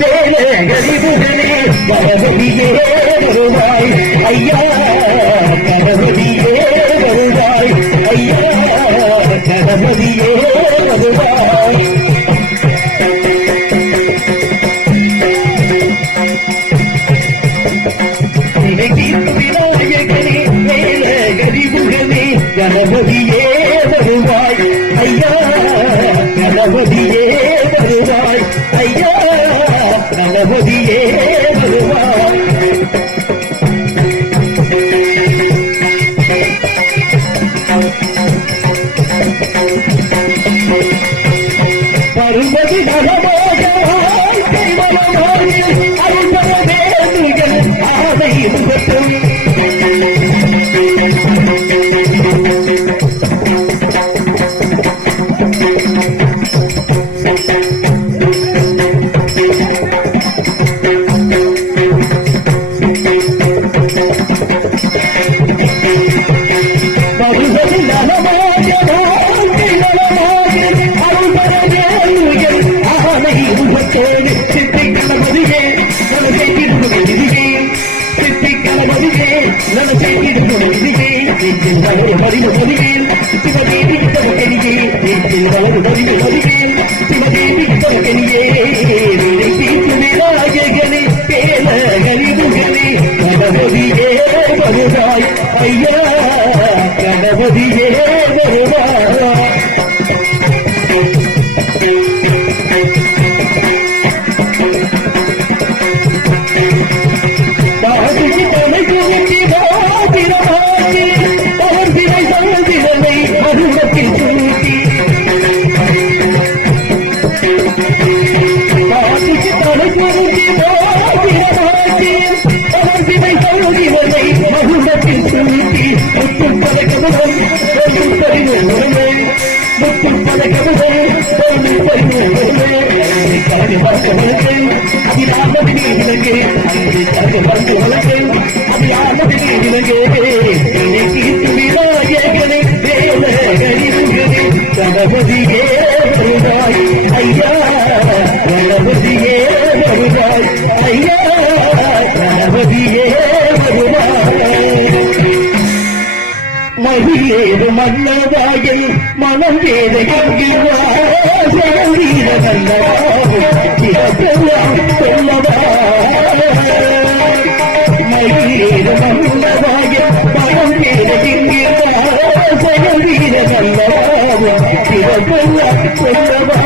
கரிபுகனே கணபதியே வருவாய் ஐயா கணபதியே வருவாய் ஐயா கணபதியே வருவாய் விநாயகனே மேல கரிபுகனே கணபதியே வருவாய் ஐயா கணபதியே வருவாய் ஐயா கணபதியே வருவாய் வருவது நலமோகமாய் கைவலமாய் அருள்வரவே துயல் ஆதை முகத்தும் ஐயா கணபதியே வருவாய் பாதிக்கு தலைக்கு ஊட்டி பாதிரமாக்கி அவர் திரை சந்திரனை மருமத்தில் சூட்டி பாதிக்கு தலைக்கு ஊட்டி பாதிரமாக்கி அவர் திரை சந்திரனை மருமத்தில் சூட்டி முத்தும் பதக்கமுடன் பொருள் பறிவுரை முத்தும் பதக்கமுடன் பொருள் பறிவுரை கலந்து பார்க்க வழக்கு அதிலானது நீதிலங்கே அங்கே கலந்து பார்க்க வழக்கு அதிலானது நீதிலங்கே கீர்த்து விநாயகனை வேல கரிபுகனே கணபதியே வருவாய் ஐயா கணபதியே வருவாய் ஐயா கணபதியே வருவாய் மகிழேது மன்னவாயில் மனம் வேத வீர நல்லவாகும் சொல்லவா மகிழேது மன்னவாயில் மனம் வேத வீர நல்லவாகும் சொல்லவா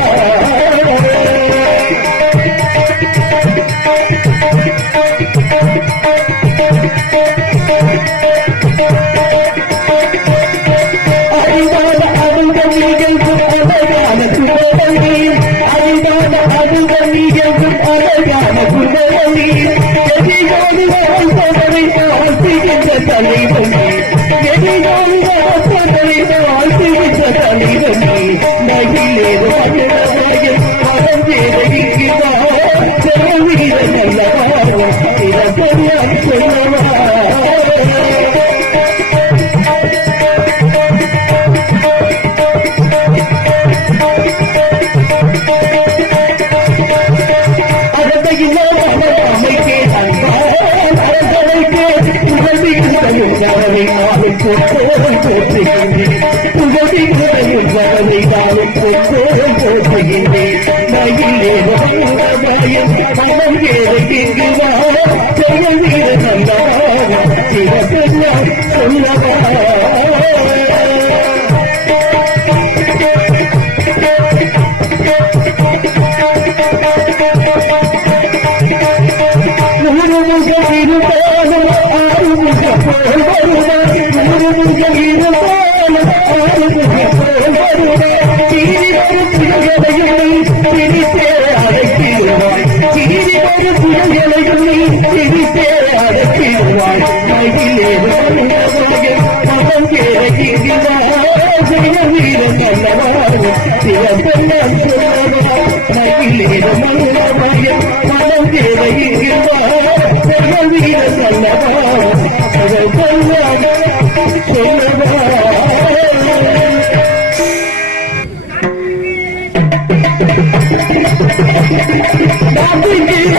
Happy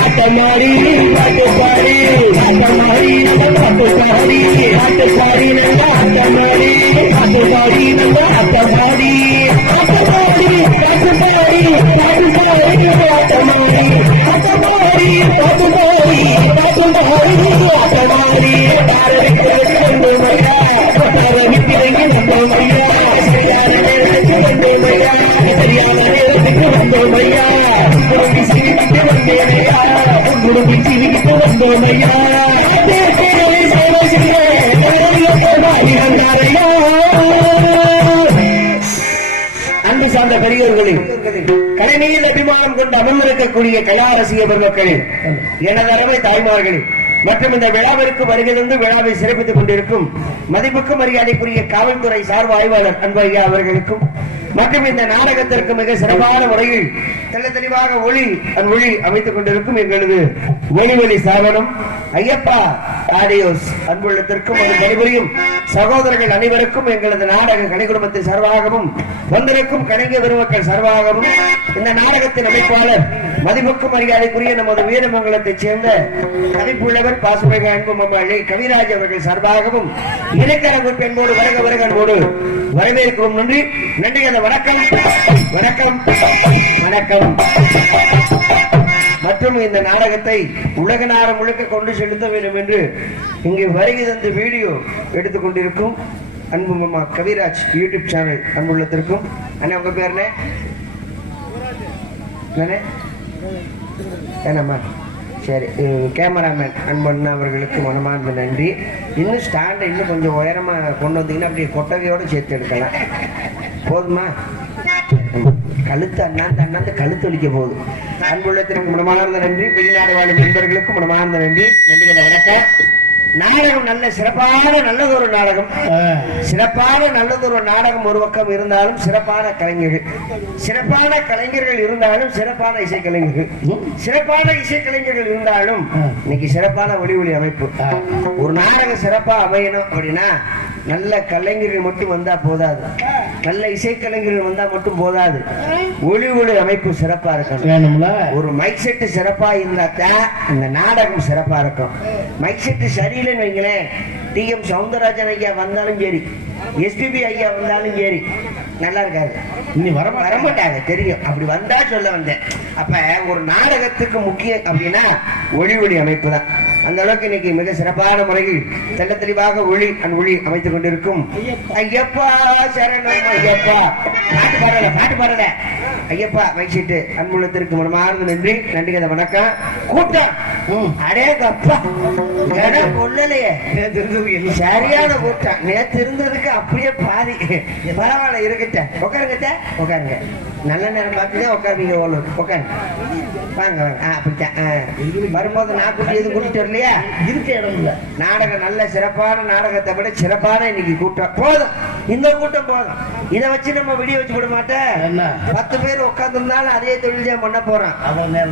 ஆட்டமாடி பாட்டுப்பாடி ஆட்டமாடி பாட்டுப்பாடி ஆட்டுப்பாடி நல்ல ஆட்டமாடி பாட்டுப்பாடி நல்ல ஆட்டமாடி ஆட்டமாடி பாட்டுப்பாடி பாட்டுப்பாடி ஆட்டமாடி ஆட்டமாடி பாட்டுப்பாடி பாட்டுப்பாடி ஆட்டமாடி பாரதிக்கு வந்து மையா பாரதிக்கு வந்து மையா சரியான நேரத்துக்கு வந்து மையா சரியான நேரத்துக்கு வந்து மையா சிரிக்கிட்டு வந்தேனையா முழுங்கி சிரிக்கிட்டு வந்தோமையா அன்பு சார்ந்த பெரியோர்களே, கலைமையில் அபிமானம் கொண்டு அமர்ந்திருக்கக்கூடிய கலா ரசிக பெருமக்களே, எனது அறவை தாய்மார்களே மற்றும் இந்த விழாவிற்கு வருகிறது விழாவை சிறப்பித்துக் கொண்டிருக்கும் மதிப்புக்கு மரியாதைக்குரிய காவல்துறை சார்பு ஆய்வாளர் அன்பையா அவர்களுக்கும் மற்றும் இந்த நாடகத்திற்கு மிக சிறப்பான முறையில் தெல்ல தெளிவாக ஒளி அமைத்துக் கொண்டிருக்கும் எங்களது ஒளி சாதனம் ஐயப்பா ஆடியோஸ் அன்புள்ளத்திற்கும் பணிபுரியும் சகோதரர்கள் அனைவருக்கும் எங்களது நாடக கலை குடும்பத்தின் சார்பாகவும் வந்திருக்கும் கலைஞர் பெருமக்கள் சார்பாகவும் இந்த நாடகத்தின் அமைப்பாளர் மதிப்புக்கும் மரியாதைக்குரிய நமது வீரமங்கலத்தைச் சேர்ந்த கவிப்புள்ளவர் பாசுமிக அன்பு மம்மாளி கவிராஜ் அவர்கள் சார்பாகவும் இலக்கண என்போடு வருக அன்போடு வரவேற்கிறோம். நன்றி நன்றி. அந்த வணக்கம் வணக்கம் வணக்கம். மற்றும் இந்த நாடகத்தை உலக நாடு முழுக்க கொண்டு செலுத்த வேண்டும் என்று இங்கு வருகை தந்து வீடியோ எடுத்துக் கொண்டிருக்கும் அன்பு மாமா கவிராஜ் யூடியூப் சேனல் அன்புள்ளத்திற்கும் அண்ணா உங்க பேர் என்னம்மா சரி கேமராமேன் அன்பண்ணா அவர்களுக்கு மனமார்ந்த நன்றி. இன்னும் ஸ்டாண்டை இன்னும் கொஞ்சம் உயரமா கொண்டு வந்தீங்கன்னா அப்படியே கொட்டகையோட சேர்த்து எடுக்கலாம். போதுமா? கழுத்து அண்ணாந்து கழுத்து ஒலிக்க போகுது. அன்புள்ளத்திற்கு மனமார்ந்த நன்றி. வெளிநாடு வாழும் நண்பர்களுக்கும் மனமார்ந்த நன்றி. நன்றி. வணக்கம். நாடகம் நல்ல சிறப்பான நல்லதொரு நாடகம். சிறப்பான நல்லதொரு நாடகம் ஒரு பக்கம் இருந்தாலும் சிறப்பான கலைஞர்கள் இருந்தாலும் சிறப்பான இசைக்கலைஞர்கள் இருந்தாலும் இன்னைக்கு சிறப்பான ஒளி அமைப்பு. ஒரு நாடகம் சிறப்பா அமையணும் அப்படின்னா நல்ல கலைஞர்கள் மட்டும் வந்தா போதாது, நல்ல இசைக்கலைஞர்கள் வந்தா மட்டும் போதாது, ஒளி அமைப்பு சிறப்பா இருக்கணும். ஒரு மைக் செட்டு சிறப்பா இருந்தாத்தான் இந்த நாடகம் சிறப்பா இருக்கும். மைக் செட்டு சரியில்லைன்னு வைங்களேன், டி.எம். சவுந்தரராஜன் ஐயா வந்தாலும் சரி, எஸ்பிபி ஐயா வந்தாலும் சரி, நல்லா இருக்காது. இன்னும் வரமாட்டாங்க தெரியும். அப்படி வந்தா சொல்ல வந்தேன். அப்ப ஒரு நாடகத்துக்கு முக்கியம் அப்படின்னா ஒளி அமைப்பு தான். அந்த அளவுக்கு இன்னைக்கு மிக சிறப்பான முறையில் தெல்ல தெளிவாக ஒளி அமைத்துக் கொண்டிருக்கும் ஐயப்பா சரணம் ஐயப்பா. பாட்டு பாடல ஐயப்பா மைசீட்டு அன்புள்ளத்திற்கு மனமார்ந்த நன்றி. நன்றி. வணக்கம். கூட்டம் அடேங்கப்பா கொள்ளலையே, சரியான கூட்டம். நேற்று இருந்ததுக்கு அப்படியே பாதி. பரவாயில்ல இருக்கட்ட. உட்காருங்க. நல்ல நேரம் பார்த்துதான் உட்காருங்க. உட்காருங்க. வாங்க அப்படித்தான். வரும்போது நான் கூட்டி எதுவும் கூட்டிட்டு வரலையா? இருக்க இடம் இல்ல. நாடகம் நல்ல சிறப்பான நாடகத்தை விட சிறப்பான இன்னைக்கு கூட்டம் போதும். இந்த கூட்டம் போதும். இதை வச்சு நம்ம விடிய வச்சு விட மாட்டேன். 10 பேர் உட்கார்ந்துருந்தாலும் அதே தொழில் தான் பண்ண போறோம்.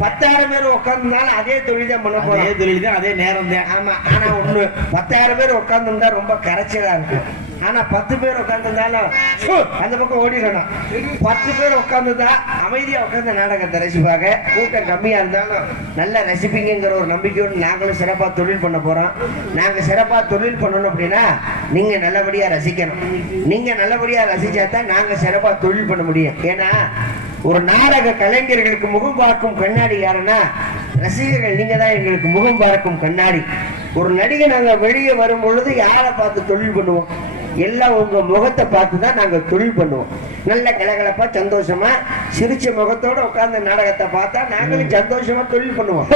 10,000 பேர் உட்கார்ந்துருந்தாலும் அதே தொழில் தான் பண்ண போறோம். அதே தொழில் தான், அதே நேரம் தான். ஆமா. ஆனா ஒண்ணு, 10,000 பேர் உட்கார்ந்துருந்தா ரொம்ப கரைச்சலா இருக்கும். ஆனா 10 பேர் உட்கார்ந்துருந்தாலும் அந்த பக்கம் ஓடிடணும். 10 பேர் உட்கார்ந்துதான் அமைதியா உட்கார்ந்து நாடகத்தை ரசிப்பாங்க. கூட்டம் கம்மியா இருந்தாலும் நல்லா ரசிப்பீங்கிற ஒரு நம்பிக்கையோடு நாங்களும் சிறப்பா தொழில் பண்ண போறோம். நாங்க சிறப்பா தொழில் பண்ணணும் அப்படின்னா நீங்க நல்லபடியா ரசிக்கணும். நீங்க நல்லபடியா ரசிச்சாதான் நாங்க சிறப்பா தொழில் பண்ண முடியும். ஏன்னா ஒரு நாடக கலைஞர்களுக்கு முகம் பார்க்கும் கண்ணாடி யாருன்னா ரசிகர்கள். நீங்க தான் எங்களுக்கு முகம் பார்க்கும் கண்ணாடி. ஒரு நடிகை நாங்க வெளியே வரும் பொழுது யாரை பார்த்து தொழில் பண்ணுவோம்? எல்லாம் உங்க முகத்தை பார்த்துதான் நாங்க தொழில் பண்ணுவோம். நல்ல கலகலப்பா சந்தோஷமா சிரிச்ச முகத்தோட உட்கார்ந்து நாடகத்தை பார்த்தா நாங்களும் சந்தோஷமா தொழில் பண்ணுவோம்.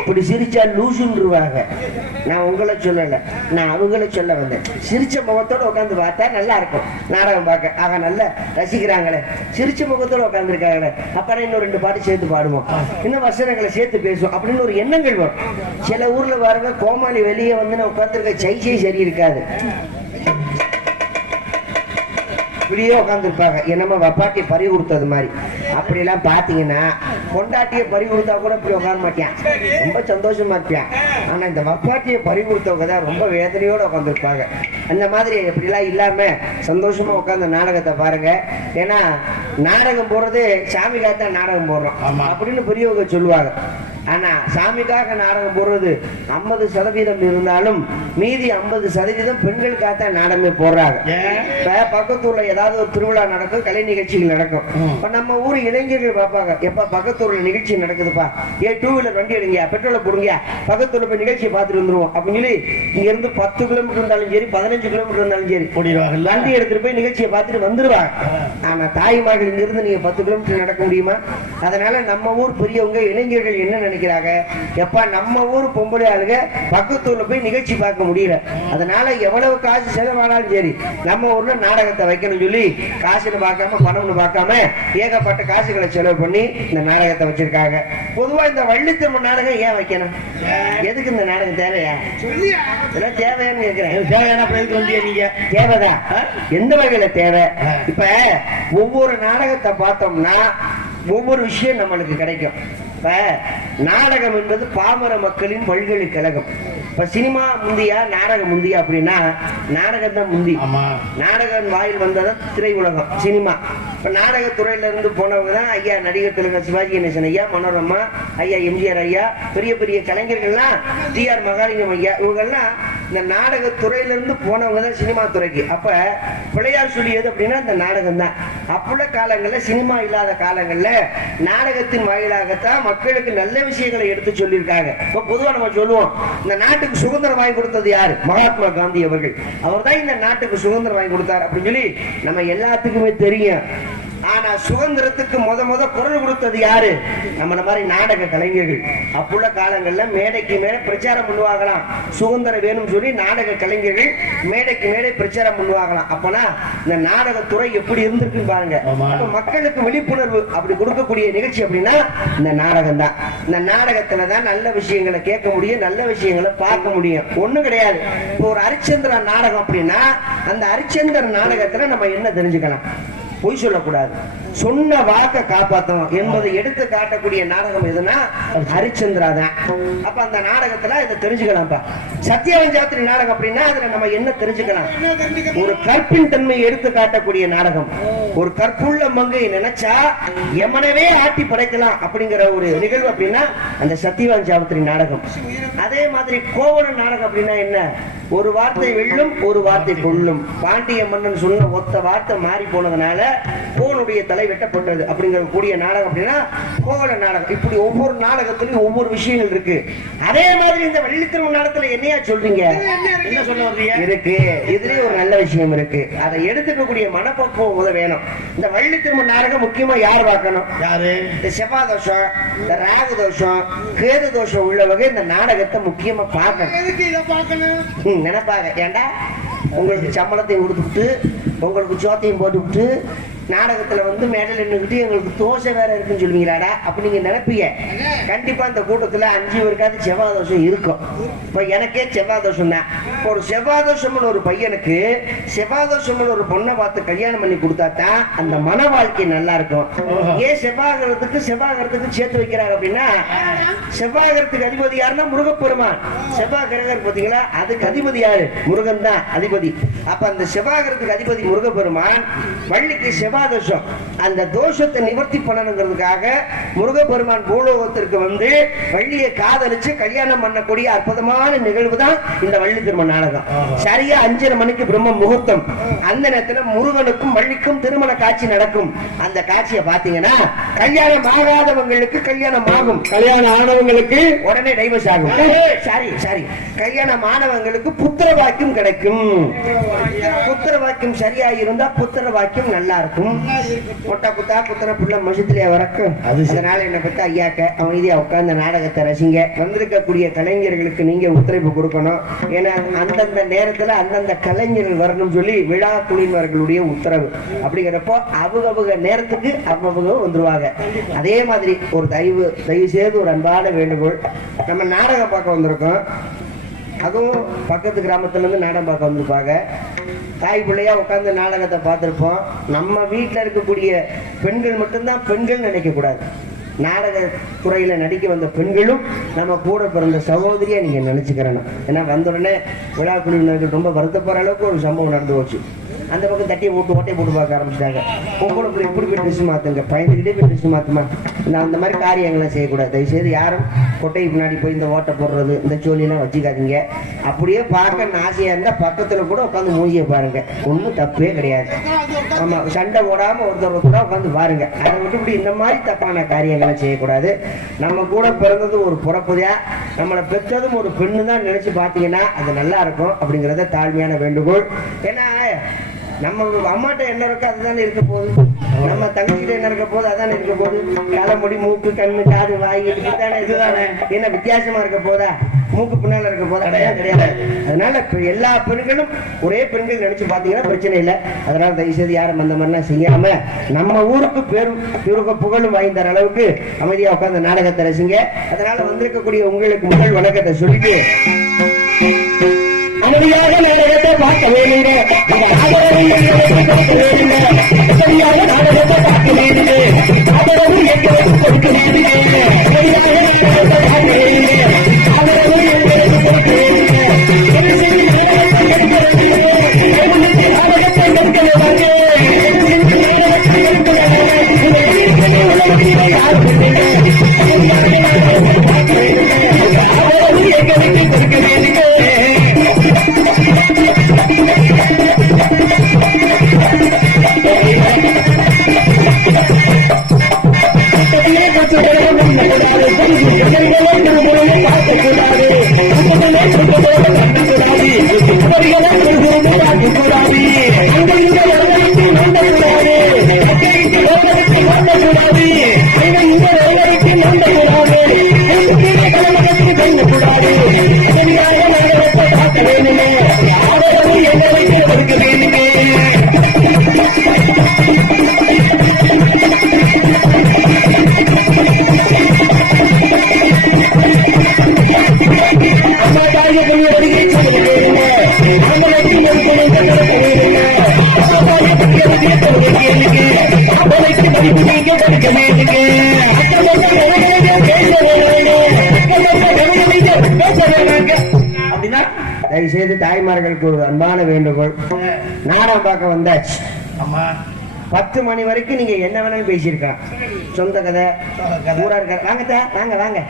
இப்படி சிரிச்சா லூசுன்றுவாங்க. நான் உங்களை சொல்லல, நான் அவங்கள சொல்ல வந்தேன். சிரிச்ச முகத்தோட உட்கார்ந்து பார்த்தா நல்லா இருக்கும் நாடகம் பார்க்க. ஆக நல்லா ரசிக்கிறாங்களே, சிரிச்ச முகத்தோட உட்கார்ந்து இருக்காங்களே, அப்புறம் இன்னும் 2 பாட்டு சேர்த்து பாடுவோம், இன்னும் வசனங்களை சேர்த்து பேசுவோம் அப்படின்னு ஒரு எண்ணங்கள் வரும். சில ஊர்ல பாருங்க, கோமாளி வெளியே வந்து உட்கார்ந்து இருக்க சை சரி இருக்காது. இப்படியே உட்காந்துருப்பாங்க, என்னமோ வப்பாட்டியை பறி கொடுத்தது மாதிரி. அப்படிலாம் பாத்தீங்கன்னா பொண்டாட்டியை பறி கொடுத்தா கூட இப்படி உட்கார மாட்டேன், ரொம்ப சந்தோஷமா இருப்பேன். ஆனா இந்த வப்பாட்டியை பறி கொடுத்தவங்க தான் ரொம்ப வேதனையோட உட்காந்துருப்பாங்க. அந்த மாதிரி எப்படிலாம் இல்லாம சந்தோஷமா உட்காந்து நாடகத்தை பாருங்க. ஏன்னா நாடகம் போடுறது சாமிக்காக நாடகம் போடுறோம் அப்படின்னு பெரியவங்க சொல்லுவாங்க. ஆனா சாமிக்காக நாடகம் போடுறது 50% இருந்தாலும் மீதி 50% பெண்களுக்காக நாடகமே போடுறாங்க. இப்ப பக்கத்தூர்ல ஏதாவது ஒரு திருவிழா நடக்கும், கலை நிகழ்ச்சிகள் நடக்கும். இப்ப நம்ம ஊர் இளைஞர்கள் பார்ப்பாங்க, எப்ப பக்கத்தூர்ல நிகழ்ச்சி நடக்குதுப்பா, 2 வீலர் வண்டி எடுங்க, பெட்ரோலை போடுங்க, பக்கத்தூர்ல போய் நிகழ்ச்சியை பார்த்துட்டு வந்துருவோம் அப்படின்னு சொல்லி இங்க இருந்து 10 கிலோமீட்டர் இருந்தாலும் சரி, 15 கிலோமீட்டர் இருந்தாலும் சரி வண்டி எடுத்துட்டு போய் நிகழ்ச்சியை பார்த்துட்டு வந்துருவாங்க. ஆனா தாய்மார்கள் இங்க இருந்து நீங்க 10 கிலோமீட்டர் நடக்க முடியுமா? அதனால நம்ம ஊர் பெரியவங்க இளைஞர்கள் என்ன நினைக்கிறாங்க, எப்ப நம்ம ஊர் பொம்பளை ஆளுங்க பக்கத்தூர்ல போய் நிகழ்ச்சி பார்க்க முடியல, அதனால எவ்வளவு காசு செலவானாலும் சரி நம்ம ஊர்ல நாடகத்தை வைக்கணும் சொல்லி காசுன்னு பார்க்காம பணம்னு பார்க்காம ஏகப்பட்ட காசுகளை செலவு பண்ணி இந்த நாடகத்தை வச்சிருக்காங்க. பொதுவா இந்த வள்ளித்திருமண நாடகம் ஏன் வைக்கணும், எதுக்கு இந்த நாடகம் தேவையா? இதெல்லாம் தேவையான்னு கேட்கிறேன். தேவைதான், எந்த வகையில தேவை? இப்ப ஒவ்வொரு நாடகத்தை பார்த்தோம்னா ஒவ்வொரு விஷயம் நம்மளுக்கு கிடைக்கும். இப்ப நாடகம் என்பது பாமர மக்களின் பல்கலைக்கழகம். இப்ப சினிமா முந்தியா நாடகம் முந்தியா அப்படின்னா நாடகம் தான் முந்தி. நாடகம் வாயில் வந்ததான் திரை உலகம் சினிமா. இப்ப நாடகத்துறையில இருந்து போனவங்க தான் ஐயா நடிகர் திலகம் சிவாஜி கணேசன் ஐயா, மனோரமா ஐயா, எம்ஜிஆர் ஐயா, பெரிய பெரிய கலைஞர்கள்லாம், டி.ஆர். மகாலிங்கம் ஐயா, இவங்கெல்லாம் இந்த நாடகத்துறையில இருந்து போனவங்க தான் சினிமா துறைக்கு. அப்ப பிள்ளையார் சொல்லியது அப்படின்னா இந்த நாடகம் தான். அப்புள்ள காலங்கள்ல சினிமா இல்லாத காலங்கள்ல நாடகத்தின் வாயிலாகத்தான் மக்களுக்கு நல்ல விஷயங்களை எடுத்து சொல்லியிருக்காங்க. இப்ப பொதுவா நம்ம சொல்லுவோம், இந்த நாட்டுக்கு சுதந்திரம் வாங்கி கொடுத்தது யாரு? மகாத்மா காந்தி அவர்கள். அவர் தான் இந்த நாட்டுக்கு சுதந்திரம் வாங்கி கொடுத்தார் அப்படின்னு சொல்லி நம்ம எல்லாத்துக்குமே தெரியும். ஆனா சுதந்திரத்துக்கு முத குரல் கொடுத்தது யாரு? நம்ம மாதிரி நாடக கலைஞர்கள். அப்புள்ள காலங்கள்ல மேடைக்கு மேல பிரச்சாரம் பண்ணுவாங்களாம், சுதந்திரம் வேணும் சொல்லி நாடக கலைஞர்கள் மேடைக்கு மேடை பிரச்சாரம் பண்ணுவாங்களாம். அப்பனா இந்த நாடகத்துறை எப்படி இருந்திருக்குன்னு பாருங்க. மக்களுக்கு விழிப்புணர்வு அப்படி கொடுக்கக்கூடிய நிகழ்ச்சி அப்படின்னா இந்த நாடகம் தான். இந்த நாடகத்துலதான் நல்ல விஷயங்களை கேட்க முடியும், நல்ல விஷயங்களை பார்க்க முடியும். ஒண்ணும் கிடையாது. இப்போ ஒரு ஹரிச்சந்திரா நாடகம் அப்படின்னா அந்த ஹரிச்சந்திர நாடகத்துல நம்ம என்ன தெரிஞ்சுக்கலாம்? பொய் சொல்லக்கூடாது, சொன்ன வாக்க காப்பாற்றணும் என்பதை எடுத்து காட்டக்கூடிய நாடகம் எதுனா ஹரிச்சந்திரா தான். அப்ப அந்த நாடகத்துல இதை தெரிஞ்சுக்கலாம்ப்பா. சத்யவஞ்சாத்திரி நாடகம் அப்படின்னா அதுல நம்ம என்ன தெரிஞ்சுக்கலாம்? ஒரு கற்பின் தன்மையை எடுத்து காட்டக்கூடிய நாடகம். ஒரு கற்புள்ள மங்கையை நினைச்சா எமனவே ஆட்டி படைக்கலாம் அப்படிங்கிற ஒரு நிகழ்வு அப்படின்னா அந்த சத்யவஞ்சாத்திரி நாடகம். அதே மாதிரி கோவண நாடகம் அப்படின்னா என்ன? ஒரு வார்த்தை வெல்லும், ஒரு வார்த்தை கொள்ளும். பாண்டிய மன்னன் சொன்ன ஒத்த வார்த்தை மாறி போனதுனால கோவனுடைய தலை வெட்டப்பட்டது அப்படிங்கிற கூடிய நாடகம் அப்படின்னா கோவண நாடகம். இப்படி ஒவ்வொரு நாடகத்திலும் ஒவ்வொரு விஷயங்கள் இருக்கு. அதே மாதிரி இந்த வள்ளித்திருமண நாடகத்துல என்னையா சொல்றீங்க? என்ன சொல்ல வர்றீங்க? இருக்கு, இதுலயே ஒரு நல்ல விஷயம் இருக்கு. அதை எடுத்துக்கக்கூடிய மனப்பக்குவம் முத வேணும். இந்த வள்ளித்திருமண நாடகம் முக்கியமா யார் பார்க்கணும்? யாரு? இந்த செவ்வாய் தோஷம், இந்த ராகு தோஷம், கேது தோஷம் உள்ளவங்க இந்த நாடகத்தை முக்கியமா பார்க்கணும். நினைப்பாங்க, ஏண்டா உங்களுக்கு சம்பளத்தையும் கொடுத்துட்டு உங்களுக்கு சோத்தையும் போட்டுவிட்டு நாடகத்துல வந்து மேடல் நின்றுக்கிட்டு எங்களுக்கு தோசை வேற இருக்குன்னு சொல்லுவீங்களாடா அப்படி நீங்க நினைப்பீங்க. கண்டிப்பா இந்த கூட்டத்துல 5 பேருக்காவது செவ்வாய் தோஷம் இருக்கும். இப்ப எனக்கே செவ்வாய் தோஷம் தான். ஒரு செவ்வாய் தோஷம்னு ஒரு பையனுக்கு செவ்வாய் தோஷம்னு ஒரு பொண்ணை பார்த்து கல்யாணம் பண்ணி கொடுத்தா தான் அந்த மன வாழ்க்கை நல்லா இருக்கும். ஏன் செவ்வாய்கிறதுக்கு சேர்த்து வைக்கிறாங்க அப்படின்னா செவ்வாய்கிறதுக்கு அதிபதி யாருன்னா முருகப்பெருமான். செவ்வாய் கிரகர் பாத்தீங்களா, அதுக்கு அதிபதி யாரு? முருகன் தான் அதிபதி. அப்ப அந்த செவ்வாய்கிறதுக்கு அதிபதி முருகப்பெருமான், வள்ளிக்கு செவ்வாய் தோஷம். அந்த தோஷத்தை நிவர்த்தி பண்ணணுங்கிறதுக்காக முருகப்பெருமான் பூலோகத்திற்கு வந்து வள்ளியை காதலிச்சு கல்யாணம் பண்ணக்கூடிய அற்புதமான நிகழ்வு தான் இந்த வள்ளித்திருமண நாடகம். சரியா 5:30 மணிக்கு பிரம்ம முகூர்த்தம். அந்த நேரத்துல முருகனுக்கும் வள்ளிக்கும் திருமண காட்சி நடக்கும். அந்த காட்சியை பாத்தீங்கன்னா கல்யாணம் ஆகாதவங்களுக்கு கல்யாணம் ஆகும், கல்யாணம் ஆனவங்களுக்கு உடனே டைவர்ஸ் ஆகும். சரி கல்யாணம் ஆனவங்களுக்கு புத்திர வாக்கியம் கிடைக்கும். புத்திர வாக்கியம் சரியா இருந்தா புத்திர வாக்கியம் நல்லா இருக்கும். மொட்டை குத்தா குத்தன புள்ள மசத்திலே வரக்கும். அதனால என்ன பத்தி ஐயாக்க அமைதியா உட்கார்ந்த நாடகத்தை ரசிங்க. வந்திருக்கக்கூடிய கலைஞர்களுக்கு நீங்க ஒத்துழைப்பு கொடுக்கணும். ஏன்னா அந்தந்த நேரத்துல அந்தந்த கலைஞர்கள் வரணும் சொல்லி விழா குழுவினர்களுடைய உத்தரவு. அப்படிங்கிறப்போ அவங்க நேரத்துக்கு அவங்க வந்துருவாங்க. அதே மாதிரி ஒரு தயவு செய்து ஒரு அன்பான வேண்டுகோள், நம்ம நாடகம் பார்க்க வந்திருக்கோம். அதுவும் பக்கத்து கிராமத்துல இருந்து நாடகம் பார்க்க வந்திருப்பாங்க. தாய் பிள்ளையா உட்காந்து நாடகத்தை பார்த்துருப்போம். நம்ம வீட்டில் இருக்கக்கூடிய பெண்கள் மட்டும்தான் பெண்கள் நினைக்க கூடாது. நாடக துறையில நடிக்க வந்த பெண்களும் நம்ம கூட பிறந்த சகோதரியா நீங்க நினைச்சுக்கிறேன். ஏன்னா வந்த உடனே விழா குழுவினர்கள் ரொம்ப வருத்தப்படுற அளவுக்கு ஒரு சம்பவம் நடந்து போச்சு. அந்த பக்கம் தட்டியை போட்டு ஓட்டையை போட்டு பார்க்க ஆரம்பிச்சிட்டாங்க. பொம்பளை பிள்ளை இப்படி போய் ட்ரெஸ் மாத்துங்க, பயந்துக்கிட்டே போய் ட்ரெஸ் மாத்துமா. நான் அந்த மாதிரி காரியங்கள்லாம் செய்யக்கூடாது. தயவுசெய்து யாரும் கொட்டைக்கு பின்னாடி போய் இந்த ஓட்டை போடுறது இந்த சோழியெல்லாம் வச்சுக்காதீங்க. அப்படியே பார்க்க ஆசையா இருந்தா பக்கத்துல கூட உட்காந்து மூஞ்சியை பாருங்க, ஒன்றும் தப்பே கிடையாது. ஆமா, சண்டை போடாம ஒருத்தர் கூட உட்காந்து பாருங்க. அதை விட்டு இப்படி இந்த மாதிரி தப்பான காரியங்களை செய்யக்கூடாது. நம்ம கூட பிறந்தது ஒரு பிறப்புதா, நம்மளை பெற்றதும் ஒரு பெண்ணு தான் நினைச்சு பார்த்தீங்கன்னா அது நல்லா இருக்கும் அப்படிங்கிறத தாழ்மையான வேண்டுகோள். ஏன்னா நம்ம அம்மாட்ட என்ன இருக்கோ அதுதானே இருக்க போகுது, நம்ம தங்கச்சிட்ட என்ன இருக்க போகுது அதானே இருக்க போகுது. தலைமுடி, மூக்கு, கண்ணு, காது, வாய் இதுதானே இதுதானே. என்ன வித்தியாசமா இருக்க போதா? மூக்கு பின்னால இருக்க போதா? கிடையாது. அதனால எல்லா பெண்களும் ஒரே பெண்கள் நினைச்சு பாத்தீங்கன்னா பிரச்சனை இல்லை. அதனால தயவுசெய்து யாரும் அந்த மாதிரிலாம் செய்யாம நம்ம ஊருக்கு பெரும் புகழும் வாங்கி தர அளவுக்கு அமைதியா உட்கார்ந்து நாடகத்தை ரசிங்க. அதனால வந்திருக்கக்கூடிய உங்களுக்கு முதல் வணக்கத்தை சொல்லிட்டு அமைதியாக நாடகத்தை பார்க்க வேணுங்க. சரியாக நாடகத்தை பார்க்க வேணுங்க. அவரது எங்களுக்கு கொடுக்க வேணுங்க. சரியாக நாடகத்தை பார்க்க வேணுங்க. அவரது எங்களுக்கு கொடுக்க வேணுங்க. தயவுசெய்து தாய்மார்களுக்கு ஒரு அன்பான வேண்டுகோள். நாடகம் பார்க்க வந்தாச்சு. 10 மணி வரைக்கும் நீங்க என்ன வேணாலும் பேசியிருக்கலாம். சொந்த கதை ஊரா இருக்க. வாங்க வாங்க வாங்க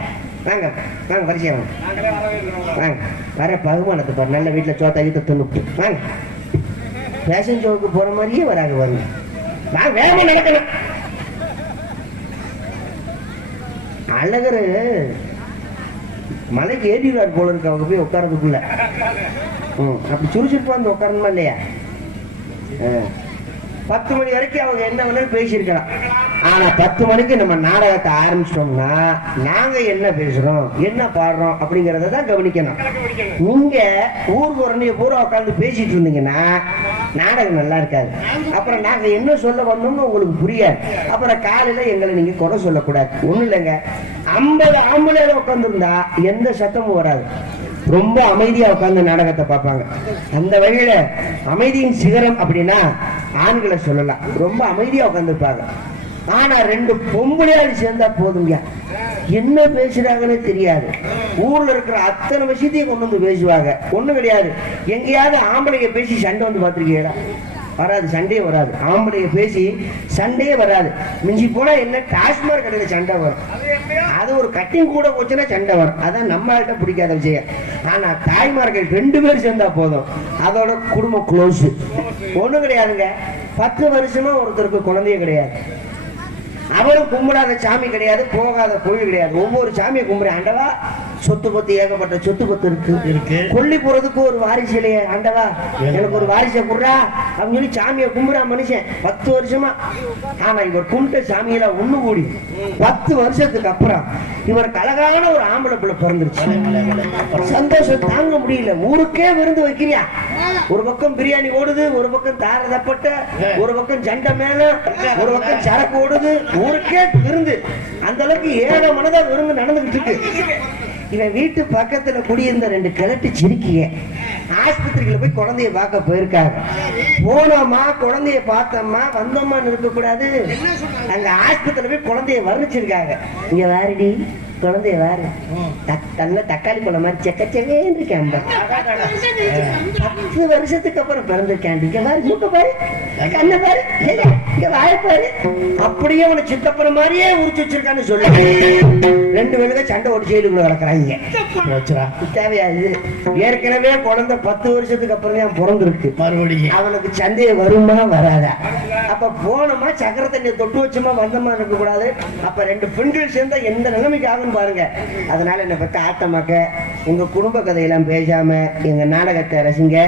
வாங்க வாங்க வரிசையா வாங்க வாங்க. வர பகுமானத்தை பாரு, நல்ல வீட்டுல சோத்தா கீத்த துணுப்பு வாங்க. ஃபேஷன் ஷோவுக்கு போற மாதிரியே வராங்க வருங்க. வாங்க வேகமா நடக்கணும். அழகரு மலைக்கு ஏறிடுவார் போல இருக்கு. அவங்க போய் உட்காரதுக்குள்ள அப்படி சுறுசுறுப்பா வந்து உட்காரணுமா இல்லையா? 10 மணி வரைக்கும் அவங்க என்ன வேணாலும் பேசியிருக்கலாம். ஆனா 10 மணிக்கு நம்ம நாடகத்தை ஆரம்பிச்சிட்டோம்னா நாங்க என்ன பேசுறோம் என்ன பாடுறோம் அப்படிங்கறத தான் கவனிக்கணும். நீங்க ஊர் புறணிய பூரா உட்காந்து பேசிட்டு இருந்தீங்கன்னா நாடகம் நல்லா இருக்காது. அப்புறம் நாங்க என்ன சொல்ல வந்தோம்னு உங்களுக்கு புரியாது. அப்புறம் காலையில எங்களை நீங்க குறை சொல்லக்கூடாது. ஒண்ணும் இல்லைங்க, 50 ஆம்பளையில உட்காந்துருந்தா எந்த சத்தமும் வராது. ரொம்ப அமைதியா உட்கார்ந்து நாடகத்தை பார்ப்பாங்க. அந்த வழியில அமைதியின் சிகரம் அப்படின்னா ஆண்களை சொல்லலாம். ரொம்ப அமைதியா உட்கார்ந்துருப்பாங்க. ஆனா 2 பொம்பளையாடி சேர்ந்தா போதுங்க, என்ன பேசுறாங்கன்னு தெரியாது. ஊர்ல இருக்கிற அத்தனை விஷயத்தையும் கொண்டு வந்து பேசுவாங்க. ஒண்ணும் கிடையாது. எங்கேயாவது ஆம்பளைங்க பேசி சண்டை வந்து பார்த்திருக்கீங்களா? வராது, சண்டையே வராது. ஆம்பளைங்க பேசி சண்டையே வராது. மிஞ்சி போனா என்ன, டாஸ்மாக் கடையில சண்டை வரும். அது ஒரு கட்டிங் கூட போச்சுன்னா சண்டை வரும். அதான் நம்மள்கிட்ட பிடிக்காத விஷயம். ஆனா தாய்மார்கள் 2 பேர் சேர்ந்தா போதும், அதோட குடும்பம் க்ளோஸ். ஒண்ணும் கிடையாதுங்க. 10 வருஷமா ஒருத்தருக்கு குழந்தைய கிடையாது. அவரும் கும்பிடாத சாமி கிடையாது, போகாத கோயில் கிடையாது. ஒவ்வொரு சாமியை கும்பிட ஆண்டவா சொத்து பத்து ஏகப்பட்ட சொத்து பத்து இருக்கு. கொல்லி போறதுக்கு ஒரு வாரிசு இல்லையே ஆண்டவா, எனக்கு ஒரு வாரிசை குடுறா அப்படின்னு சொல்லி சாமியை கும்பிடா மனுஷன் 10 வருஷமா. ஆனா இவர் கும்பிட்ட சாமியில ஒண்ணு கூடி 10 வருஷத்துக்கு அப்புறம் இவர் கலகான ஒரு ஆம்பளை பிள்ளை பிறந்துருச்சு. சந்தோஷம் தாங்க முடியல. ஊருக்கே விருந்து வைக்கிறியா? ஒரு பக்கம் பிரியாணி ஓடுது, ஒரு பக்கம் தார தப்பட்ட, ஒரு பக்கம் ஜண்டை மேல, ஒரு பக்கம் சரக்கு ஓடுது. ஊருக்கே விருந்து. அந்த அளவுக்கு ஏழை மனதா விருந்து நடந்துகிட்டு இருக்கு. இவன் வீட்டு பக்கத்துல குடியிருந்த 2 கிழட்டு சிரிக்கிய ஆஸ்பத்திரியில போய் குழந்தைய பார்க்க போயிருக்காங்க. போனோமா குழந்தைய பார்த்தோமா வந்தோமான்னு இருக்க கூடாது. அங்க ஆஸ்பத்திரியில போய் குழந்தைய வர்ணிச்சிருக்காங்க. இங்க வாரிடி குழந்தைய வாரு, நல்ல தக்காளி பழம் மாதிரி செக்கச்சவேன்னு இருக்கேன். 10 வருஷத்துக்கு அப்புறம் பிறந்திருக்கேன். இங்க பாரு, மூக்க பாரு, கண்ண பாரு, இங்க வாய பாரு. அப்படியே அவனை சித்தப்பன மாதிரியே உரிச்சு வச்சிருக்கான்னு சொல்லு. 2 பேருக்கும் சண்டை ஓடி ஜெயிலுக்குள்ள வளர்க்குறாங்க. தேவையா இது? ஏற்கனவே குழந்தை 10 வருஷத்துக்கு அப்புறம் தான் பிறந்திருக்கு. மறுபடியும் அவனுக்கு சந்தேகம் வருமா வராதா? அப்ப போனோமா சக்கர தண்ணியை தொட்டு வச்சோமா வந்தமா இருக்க கூடாது. அப்ப 2 பெண்கள் சேர்ந்தா எந்த நிலைமைக்கு ஆகும் பாருங்க. அதனால என்ன பத்தி ஆட்டமாக்க உங்க குடும்ப கதையெல்லாம் பேசாம எங்க நாடகத்தை ரசிங்க.